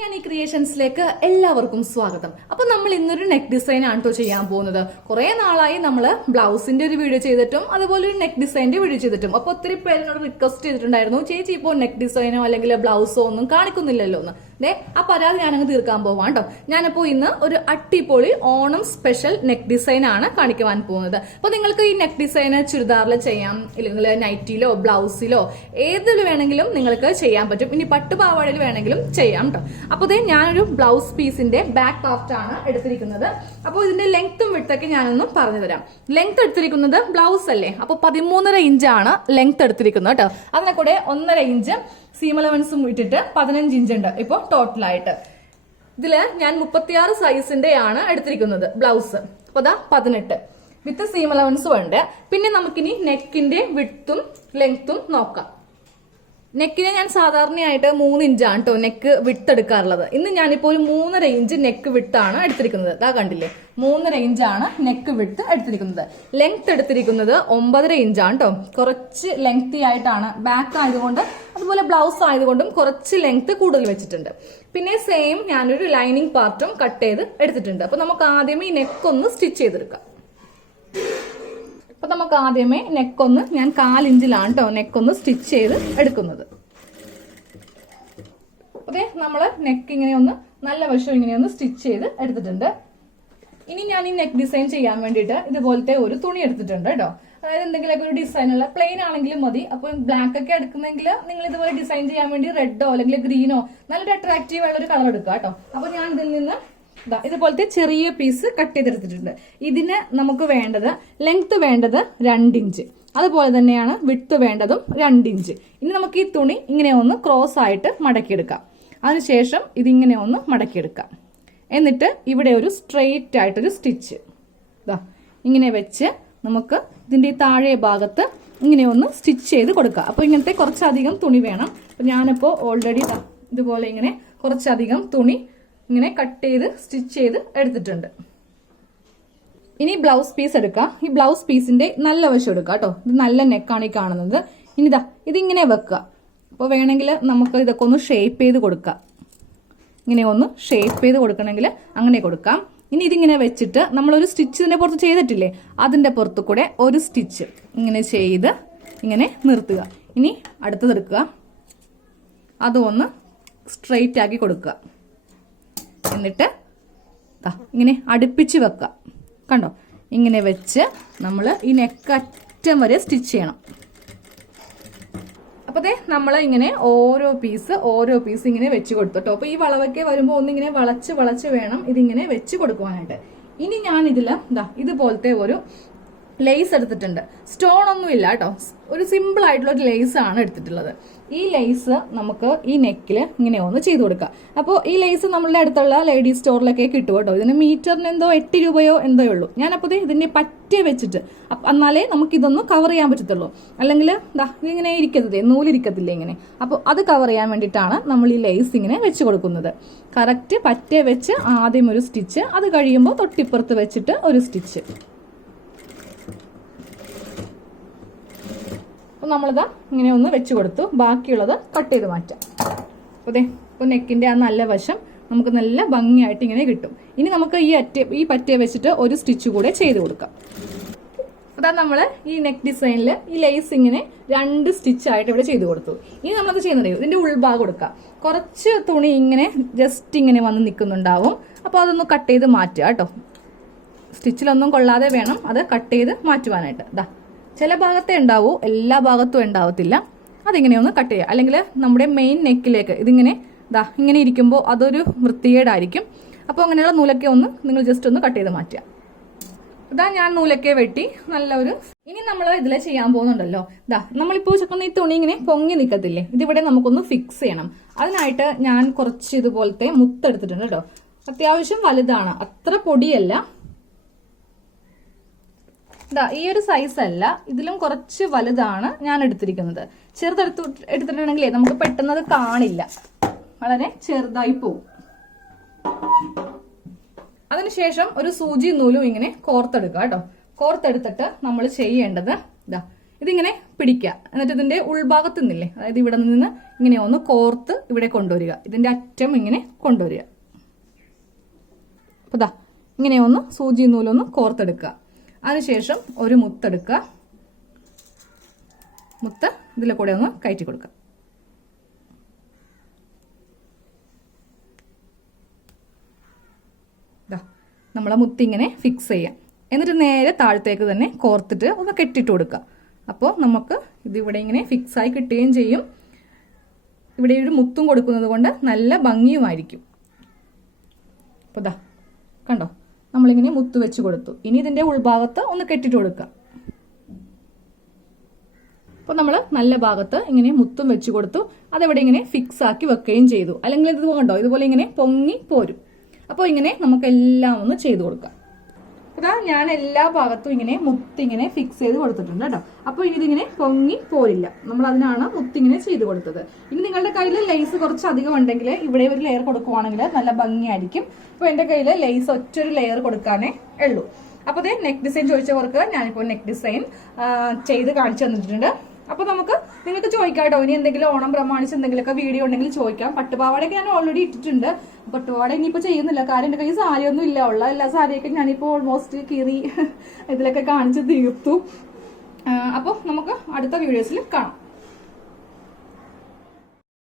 ഈ ക്രിയേഷൻസിലേക്ക് എല്ലാവർക്കും സ്വാഗതം. അപ്പൊ നമ്മൾ ഇന്നൊരു നെക്ക് ഡിസൈൻ ആണ് കേട്ടോ ചെയ്യാൻ പോകുന്നത്. കുറെ നാളായി നമ്മൾ ബ്ലൗസിന്റെ ഒരു വീഡിയോ ചെയ്തിട്ടും അതുപോലെ ഒരു നെക്ക് ഡിസൈന്റെ വീഡിയോ ചെയ്തിട്ടും. അപ്പൊ ഒത്തിരി പേരിനോട് റിക്വസ്റ്റ് ചെയ്തിട്ടുണ്ടായിരുന്നു, ചേച്ചി ഇപ്പോൾ നെക്ക് ഡിസൈനോ അല്ലെങ്കിൽ ബ്ലൗസോ ഒന്നും കാണിക്കുന്നില്ലല്ലോ എന്ന്. ആ പരാതി ഞാനങ്ങ് തീർക്കാൻ പോവാം കേട്ടോ. ഞാനിപ്പോ ഇന്ന് ഒരു അട്ടിപ്പൊളി ഓണം സ്പെഷ്യൽ നെക്ക് ഡിസൈൻ ആണ് കാണിക്കുവാൻ പോകുന്നത്. അപ്പൊ നിങ്ങൾക്ക് ഈ നെക്ക് ഡിസൈൻ ചുരിദാറിൽ ചെയ്യാം, ഇല്ലെങ്കിൽ നൈറ്റിയിലോ ബ്ലൗസിലോ ഏതിൽ വേണമെങ്കിലും നിങ്ങൾക്ക് ചെയ്യാൻ പറ്റും. ഇനി പട്ടുപാവാടയിൽ വേണമെങ്കിലും ചെയ്യാം കേട്ടോ. അപ്പൊ ഞാനൊരു ബ്ലൗസ് പീസിന്റെ ബാക്ക് പാർട്ട് ആണ് എടുത്തിരിക്കുന്നത്. അപ്പോൾ ഇതിന്റെ ലെങ്ത്തും വിഡ്ത്തൊക്കെ ഞാനൊന്ന് പറഞ്ഞു തരാം. ലെങ്ത് എടുത്തിരിക്കുന്നത് ബ്ലൗസ് അല്ലേ, അപ്പൊ 13.5 ഇഞ്ചാണ് ലെങ്ത് എടുത്തിരിക്കുന്നത് കേട്ടോ. അതിനെ കൂടെ 1.5 ഇഞ്ച് സീം അലവൻസും ഇട്ടിട്ട് 15 ഇഞ്ച് ഉണ്ട് ഇപ്പൊ ടോട്ടലായിട്ട്. ഇതില് ഞാൻ 36 സൈസിന്റെ ആണ് എടുത്തിരിക്കുന്നത് ബ്ലൗസ്. അപ്പൊ 18 വിത്ത് സീം അലവൻസും ഉണ്ട്. പിന്നെ നമുക്കിനി നെക്കിന്റെ വിഡ്ത്തും ലെങ്ത്തും നോക്കാം. നെക്കിന് ഞാൻ സാധാരണയായിട്ട് 3 ഇഞ്ചാണ് കേട്ടോ നെക്ക് വിട്ട് എടുക്കാറുള്ളത്. ഇന്ന് ഞാനിപ്പോ ഒരു 3.5 ഇഞ്ച് നെക്ക് വിട്ടാണ് എടുത്തിരിക്കുന്നത്. അതാ കണ്ടില്ലേ, 3.5 ഇഞ്ചാണ് നെക്ക് വിട്ട് എടുത്തിരിക്കുന്നത്. ലെങ്ത് എടുത്തിരിക്കുന്നത് 9.5 ഇഞ്ചാണ് കേട്ടോ. കുറച്ച് ലെങ്തി ആയിട്ടാണ്, ബാക്ക് ആയതുകൊണ്ട് അതുപോലെ ബ്ലൗസ് ആയതുകൊണ്ടും കുറച്ച് ലെങ്ത് കൂടുതൽ വെച്ചിട്ടുണ്ട്. പിന്നെ സെയിം ഞാനൊരു ലൈനിങ് പാർട്ടും കട്ട് ചെയ്ത് എടുത്തിട്ടുണ്ട്. അപ്പൊ നമുക്ക് ആദ്യമേ ഈ നെക്ക് ഒന്ന് സ്റ്റിച്ച് ചെയ്തെടുക്കാം. അപ്പൊ നമുക്ക് ആദ്യമേ നെക്കൊന്ന് ഞാൻ 4 ഇഞ്ചിലാണ് കേട്ടോ നെക്കൊന്ന് സ്റ്റിച്ച് ചെയ്ത് എടുക്കുന്നത്. അതെ, നമ്മള് നെക്ക് ഇങ്ങനെ ഒന്ന് നല്ല വശം ഇങ്ങനെ ഒന്ന് സ്റ്റിച്ച് ചെയ്ത് എടുത്തിട്ടുണ്ട്. ഇനി ഞാൻ ഈ നെക്ക് ഡിസൈൻ ചെയ്യാൻ വേണ്ടിയിട്ട് ഇതുപോലത്തെ ഒരു തുണി എടുത്തിട്ടുണ്ട് കേട്ടോ. അതായത് എന്തെങ്കിലുമൊക്കെ ഒരു ഡിസൈനുള്ള പ്ലെയിൻ ആണെങ്കിലും മതി. അപ്പൊ ബ്ലാക്ക് ഒക്കെ എടുക്കുന്നെങ്കിൽ നിങ്ങൾ ഇതുപോലെ ഡിസൈൻ ചെയ്യാൻ വേണ്ടി റെഡോ അല്ലെങ്കിൽ ഗ്രീനോ നല്ലൊരു അട്രാക്റ്റീവ് ആയുള്ള ഒരു കളർ എടുക്കുക കേട്ടോ. അപ്പൊ ഞാൻ ഇതിൽ നിന്ന് ഇതുപോലത്തെ ചെറിയ പീസ് കട്ട് ചെയ്തെടുത്തിട്ടുണ്ട്. ഇതിന് നമുക്ക് വേണ്ടത് ലെങ്ത് വേണ്ടത് 2 ഇഞ്ച്, അതുപോലെ തന്നെയാണ് വിഡ്ത്ത് വേണ്ടതും 2 ഇഞ്ച്. ഇനി നമുക്ക് ഈ തുണി ഇങ്ങനെ ഒന്ന് ക്രോസ് ആയിട്ട് മടക്കിയെടുക്കാം. അതിനുശേഷം ഇതിങ്ങനെ ഒന്ന് മടക്കിയെടുക്കാം. എന്നിട്ട് ഇവിടെ ഒരു സ്ട്രെയിറ്റ് ആയിട്ടൊരു സ്റ്റിച്ച് ഇങ്ങനെ വെച്ച് നമുക്ക് ഇതിന്റെ താഴെ ഭാഗത്ത് ഇങ്ങനെ ഒന്ന് സ്റ്റിച്ച് ചെയ്ത് കൊടുക്കാം. അപ്പൊ ഇങ്ങനത്തെ കുറച്ചധികം തുണി വേണം. അപ്പൊ ഞാനിപ്പോ ഓൾറെഡി ഇതുപോലെ ഇങ്ങനെ കുറച്ചധികം തുണി ഇങ്ങനെ കട്ട് ചെയ്ത് സ്റ്റിച്ച് ചെയ്ത് എടുത്തിട്ടുണ്ട്. ഇനി ബ്ലൗസ് പീസ് എടുക്കാം. ഈ ബ്ലൗസ് പീസിന്റെ നല്ല വശം എടുക്കാം കേട്ടോ. ഇത് നല്ല നെക്കാണ് ഈ കാണുന്നത്. ഇനി ഇതിങ്ങനെ വെക്കുക. അപ്പോൾ വേണമെങ്കിൽ നമുക്ക് ഇതൊക്കെ ഒന്ന് ഷേപ്പ് ചെയ്ത് കൊടുക്കാം. ഇങ്ങനെ ഒന്ന് ഷേപ്പ് ചെയ്ത് കൊടുക്കണമെങ്കിൽ അങ്ങനെ കൊടുക്കാം. ഇനി ഇതിങ്ങനെ വെച്ചിട്ട് നമ്മളൊരു സ്റ്റിച്ച് ഇതിന്റെ പുറത്ത് ചെയ്തിട്ടില്ലേ, അതിന്റെ പുറത്ത് കൂടെ ഒരു സ്റ്റിച്ച് ഇങ്ങനെ ചെയ്ത് ഇങ്ങനെ നിർത്തുക. ഇനി അടുത്തതെടുക്കുക, അതൊന്ന് സ്ട്രെയിറ്റ് ആക്കി കൊടുക്കുക. എന്നിട്ട് ഇങ്ങനെ അടുപ്പിച്ച് വെക്കുക. കണ്ടോ, ഇങ്ങനെ വെച്ച് നമ്മൾ ഈ നെക്ക് അറ്റം വരെ സ്റ്റിച്ച് ചെയ്യണം. അപ്പൊ നമ്മൾ ഇങ്ങനെ ഓരോ പീസ് ഇങ്ങനെ വെച്ച് കൊടുത്തിട്ടോ. അപ്പൊ ഈ വളവൊക്കെ വരുമ്പോൾ ഒന്നിങ്ങനെ വളച്ച് വേണം ഇതിങ്ങനെ വെച്ച് കൊടുക്കുവാനായിട്ട്. ഇനി ഞാൻ ഇതില് ഇതുപോലത്തെ ഒരു ലേസ് എടുത്തിട്ടുണ്ട്. സ്റ്റോൺ ഒന്നും ഇല്ല കേട്ടോ, ഒരു സിമ്പിൾ ആയിട്ടുള്ള ഒരു ലേസ് ആണ് എടുത്തിട്ടുള്ളത്. ഈ ലേസ് നമുക്ക് ഈ നെക്കില് ഇങ്ങനെ ഒന്ന് ചെയ്ത് കൊടുക്കാം. അപ്പോൾ ഈ ലേസ് നമ്മളുടെ അടുത്തുള്ള ലേഡീസ് സ്റ്റോറിലൊക്കെ കിട്ടും കേട്ടോ. ഇതിന് മീറ്ററിന് എന്തോ 8 രൂപയോ എന്തോ ഉള്ളൂ. ഞാനപ്പോൾ ഇതിനെ പറ്റേ വെച്ചിട്ട് എന്നാലേ നമുക്ക് ഇതൊന്ന് കവർ ചെയ്യാൻ പറ്റത്തുള്ളൂ. അല്ലെങ്കിൽ ഇതിങ്ങനെ ഇരിക്കത്തില്ലേ, നൂലിരിക്കത്തില്ലേ ഇങ്ങനെ. അപ്പോൾ അത് കവർ ചെയ്യാൻ വേണ്ടിയിട്ടാണ് നമ്മൾ ഈ ലേസ് ഇങ്ങനെ വെച്ച് കൊടുക്കുന്നത്. കറക്റ്റ് പറ്റേ വെച്ച് ആദ്യം ഒരു സ്റ്റിച്ച്, അത് കഴിയുമ്പോൾ തൊട്ടിപ്പുറത്ത് വെച്ചിട്ട് ഒരു സ്റ്റിച്ച്. നമ്മളിതാ ഇങ്ങനെ ഒന്ന് വെച്ച് കൊടുത്തു. ബാക്കിയുള്ളത് കട്ട് ചെയ്ത് മാറ്റാം. അപ്പോൾ നെക്കിന്റെ ആ നല്ല വശം നമുക്ക് നല്ല ഭംഗിയായിട്ട് ഇങ്ങനെ കിട്ടും. ഇനി നമുക്ക് ഈ പറ്റേ വെച്ചിട്ട് ഒരു സ്റ്റിച്ച് കൂടെ ചെയ്ത് കൊടുക്കാം. അതാ നമ്മൾ ഈ നെക്ക് ഡിസൈനിൽ ഈ ലേസ് ഇങ്ങനെ 2 സ്റ്റിച്ച് ആയിട്ട് ഇവിടെ ചെയ്ത് കൊടുത്തു. ഇനി നമ്മളത് ചെയ്യുന്നത് ഇതിന്റെ ഉൾഭാഗം കൊടുക്കാം. കുറച്ച് തുണി ഇങ്ങനെ ജസ്റ്റ് ഇങ്ങനെ വന്ന് നിൽക്കുന്നുണ്ടാവും. അപ്പോൾ അതൊന്ന് കട്ട് ചെയ്ത് മാറ്റുക കേട്ടോ. സ്റ്റിച്ചിലൊന്നും കൊള്ളാതെ വേണം അത് കട്ട് ചെയ്ത് മാറ്റുവാനായിട്ട്. ചില ഭാഗത്തേ ഉണ്ടാവൂ, എല്ലാ ഭാഗത്തും ഉണ്ടാവത്തില്ല. അതിങ്ങനെ ഒന്ന് കട്ട് ചെയ്യുക. അല്ലെങ്കിൽ നമ്മുടെ മെയിൻ നെക്കിലേക്ക് ഇതിങ്ങനെ ഇങ്ങനെ ഇരിക്കുമ്പോൾ അതൊരു വൃത്തികേടായിരിക്കും. അപ്പോൾ അങ്ങനെയുള്ള നൂലൊക്കെ ഒന്ന് നിങ്ങൾ ജസ്റ്റ് ഒന്ന് കട്ട് ചെയ്ത് മാറ്റുക. ഞാൻ നൂലൊക്കെ വെട്ടി നല്ലൊരു. ഇനി നമ്മൾ ഇതിൽ ചെയ്യാൻ പോകുന്നുണ്ടല്ലോ, നമ്മളിപ്പോൾ ചെക്കുന്ന ഈ തുണി ഇങ്ങനെ പൊങ്ങി നിൽക്കത്തില്ലേ, ഇതിവിടെ നമുക്കൊന്ന് ഫിക്സ് ചെയ്യണം. അതിനായിട്ട് ഞാൻ കുറച്ച് ഇതുപോലത്തെ മുത്തെടുത്തിട്ടുണ്ട് കേട്ടോ. അത്യാവശ്യം വലുതാണ്, അത്ര പൊടിയല്ല. ഈ ഒരു സൈസ് അല്ല, ഇതിലും കുറച്ച് വലുതാണ് ഞാൻ എടുത്തിരിക്കുന്നത്. എടുത്തിട്ടുണ്ടെങ്കിലേ നമുക്ക് പെട്ടെന്ന് അത് കാണില്ല, വളരെ ചെറുതായി പോകും. അതിനുശേഷം ഒരു സൂചി നൂലും ഇങ്ങനെ കോർത്തെടുക്കുക കേട്ടോ. കോർത്തെടുത്തിട്ട് നമ്മൾ ചെയ്യേണ്ടത് ഇതിങ്ങനെ പിടിക്കുക. എന്നിട്ട് ഇതിന്റെ ഉൾഭാഗത്ത് നിന്നില്ലേ, അതായത് ഇവിടെ നിന്ന് ഇങ്ങനെ ഒന്ന് കോർത്ത് ഇവിടെ കൊണ്ടുവരിക. ഇതിന്റെ അറ്റം ഇങ്ങനെ കൊണ്ടുവരിക. അപ്പൊ ദാ ഇങ്ങനെ ഒന്ന് സൂചി നൂലൊന്ന് കോർത്തെടുക്കുക. അതിനുശേഷം ഒരു മുത്തെടുക്കുക. മുത്ത് ഇതിലെ കൂടെ ഒന്ന് കയറ്റി കൊടുക്കുക. നമ്മളെ മുത്ത് ഇങ്ങനെ ഫിക്സ് ചെയ്യാം. എന്നിട്ട് നേരെ താഴത്തേക്ക് തന്നെ കോർത്തിട്ട് ഒന്ന് കെട്ടിട്ട് കൊടുക്കുക. അപ്പോൾ നമുക്ക് ഇതിവിടെ ഇങ്ങനെ ഫിക്സ് ആയി കിട്ടുകയും ചെയ്യും. ഇവിടെ ഒരു മുത്തും കൊടുക്കുന്നത് കൊണ്ട് നല്ല ഭംഗിയുമായിരിക്കും. അപ്പോൾ ദാ കണ്ടോ, നമ്മളിങ്ങനെ മുത്ത് വെച്ച് കൊടുത്തു. ഇനി ഇതിന്റെ ഉൾഭാഗത്ത് ഒന്ന് കെട്ടിട്ട് കൊടുക്കുക. അപ്പോൾ നമ്മൾ നല്ല ഭാഗത്ത് ഇങ്ങനെ മുത്തും വെച്ച് കൊടുത്തു. അതെവിടെ ഇങ്ങനെ ഫിക്സ് ആക്കി വെക്കുകയും ചെയ്തു. അല്ലെങ്കിൽ ഇത് കണ്ടോ, ഇതുപോലെ ഇങ്ങനെ പൊങ്ങി പോരും. അപ്പോൾ ഇങ്ങനെ നമുക്ക് എല്ലാം ഒന്ന് ചെയ്തു കൊടുക്കാം. അതാ ഞാൻ എല്ലാ ഭാഗത്തും ഇങ്ങനെ മുത്തിങ്ങനെ ഫിക്സ് ചെയ്ത് കൊടുത്തിട്ടുണ്ട് കേട്ടോ. അപ്പോൾ ഇനി ഇതിങ്ങനെ പൊങ്ങി പോരില്ല. നമ്മൾ അതിനാണ് മുത്തിങ്ങനെ ചെയ്ത് കൊടുത്തത്. ഇനി നിങ്ങളുടെ കയ്യിൽ ലേസ് കുറച്ച് അധികം ഉണ്ടെങ്കിൽ ഇവിടെ ഒരു ലെയർ കൊടുക്കുവാണെങ്കിൽ നല്ല ഭംഗിയായിരിക്കും. അപ്പോൾ എൻ്റെ കയ്യിൽ ലേസ് ഒറ്റൊരു ലെയർ കൊടുക്കാനേ ഉള്ളൂ. അപ്പോൾ അതേ നെക്ക് ഡിസൈൻ ചോദിച്ചവർക്ക് ഞാനിപ്പോൾ നെക്ക് ഡിസൈൻ ചെയ്ത് കാണിച്ചു തന്നിട്ടുണ്ട്. അപ്പോൾ നിങ്ങൾക്ക് ചോദിക്കാം കേട്ടോ, ഇനി എന്തെങ്കിലും ഓണം പ്രമാണിച്ച് എന്തെങ്കിലുമൊക്കെ വീഡിയോ ഉണ്ടെങ്കിൽ ചോദിക്കാം. പട്ടുപാവാടയൊക്കെ ഞാൻ ഓൾറെഡി ഇട്ടിട്ടുണ്ട്. പട്ടുപാവാട ഇനിയിപ്പോൾ ചെയ്യുന്നില്ല, കാരണം എൻ്റെ കയ്യിൽ സാരിയൊന്നും ഇല്ല. ഉള്ള എല്ലാ സാരിയൊക്കെ ഞാനിപ്പോൾ ഓൾമോസ്റ്റ് കീറി ഇതിലൊക്കെ കാണിച്ച് തീർത്തു. അപ്പോൾ നമുക്ക് അടുത്ത വീഡിയോസിൽ കാണാം.